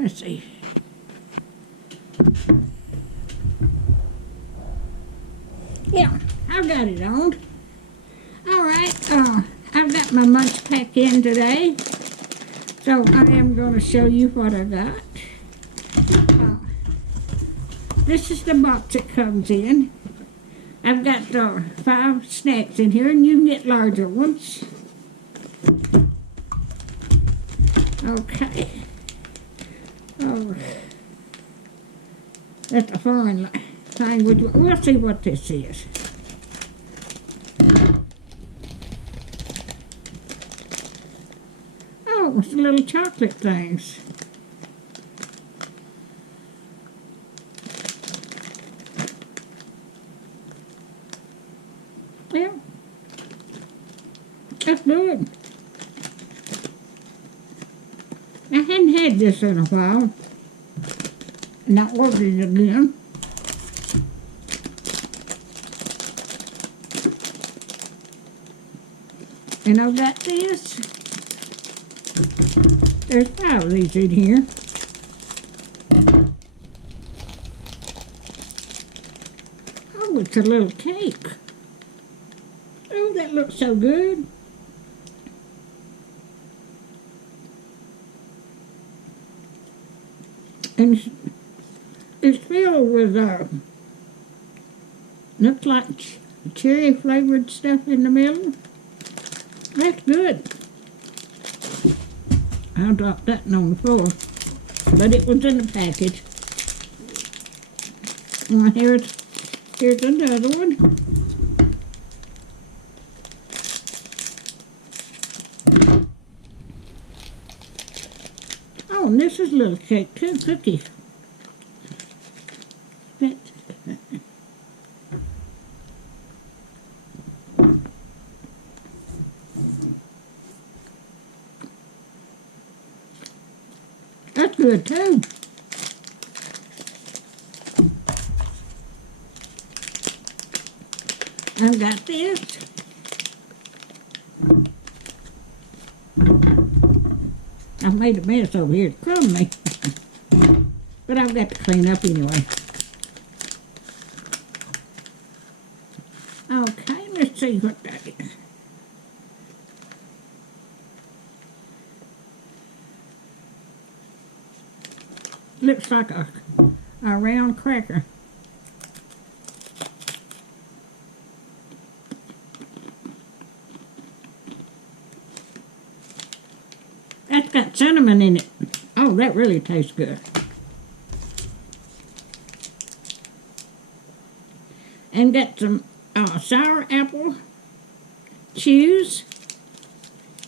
Let's see. Yeah, I've got it on. All right, I've got my MunchPak in today, so I am going to show you what I got. This is the box it comes in. I've got 5 snacks in here, and you can get larger ones. Okay. Oh, that's a foreign language. We'll see what this is. Oh, it's little chocolate things. Yeah, that's good. I hadn't had this in a while, and I ordered it again. And I've got this. There's 5 of these in here. Oh, it's a little cake. Oh, that looks so good. And it's filled with, looks like cherry flavored stuff in the middle. That's good. I dropped that on the floor, but it was in the package. Well, here's another one. Oh, and this is a little cake too, cookie. That's good too. I've got this. I've made a mess over here. It's crummy. But I've got to clean up anyway. Okay, let's see what that is. Looks like a round cracker. That's got cinnamon in it. Oh, that really tastes good. And got some sour apple chews.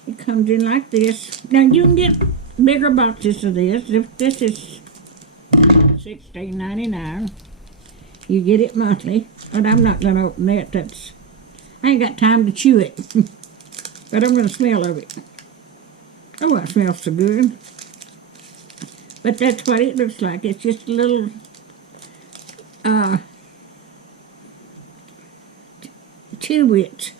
It comes in like this. Now you can get bigger boxes of this. If this is $16.99, you get it monthly. But I'm not going to open that. I ain't got time to chew it. But I'm going to smell of it. Oh, it smells so good. But that's what it looks like. It's just a little chew-its.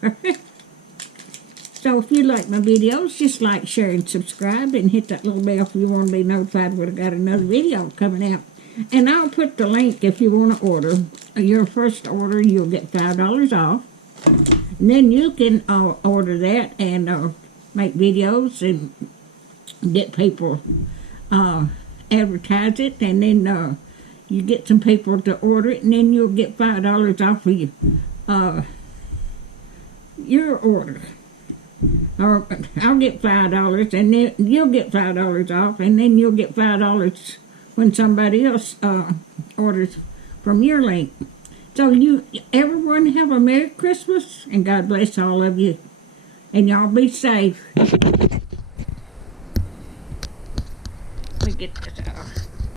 So if you like my videos, just like, share, and subscribe, and hit that little bell if you want to be notified when I got another video coming out. And I'll put the link if you want to order. Your first order, you'll get $5 off. And then you can order that and make videos and get people advertise it, and then you get some people to order it, and then you'll get $5 off of your order. Or I'll get $5, and then you'll get $5 off, and then you'll get $5 when somebody else orders from your link. So everyone have a Merry Christmas, and God bless all of you. And y'all be safe. Let me get this out.